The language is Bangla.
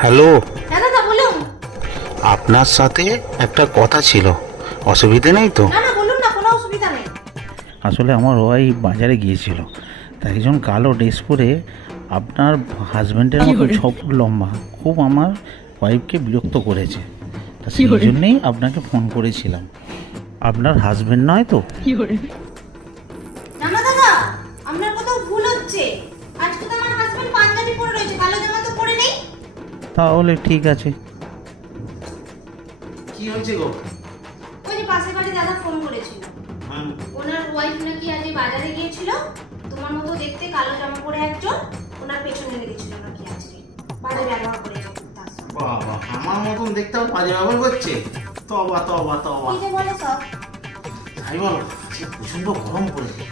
হ্যালো, দাদা বলুন। আপনার সাথে একটা কথা ছিল, অসুবিধে নেই তো? না না বলুন না, কোনো অসুবিধা নেই। আসলে আমার ওয়াইফ বাজারে গিয়েছিল, তাই একজন কালো ড্রেস পরে আপনার হাজব্যান্ডের মতো 6 ফুট লম্বা খুব আমার ওয়াইফকে বিরক্ত করেছে। তা সেই জন্যেই আপনাকে ফোন করেছিলাম। আপনার হাজব্যান্ড নয় তো? না না দাদা, আপনার কোথাও ভুল হচ্ছে। আজকে তো আমার হাজবেন্ড পাঞ্জাবি পরে রয়েছে, কালো জামা তো পরে নেই। তাহলে ঠিক আছে। কি হয়েছে গো? ওই যে পাশের বাড়ি দাদা ফোন করেছিল, ওনার ওয়াইফ নাকি আজ বাজারে গিয়েছিল, তোমার মতো দেখতে কালো জামা পরে একজন ওনার পেছনে লেগেছিল নাকি আজকে বাজে ব্যবহার করেছে। বাবা, আমার মতন দেখতে বাজে ব্যবহার করছে? তবা তবা তবা। কি যে বলে সব। তাই বলো, প্রচন্ড গরম পড়েছে।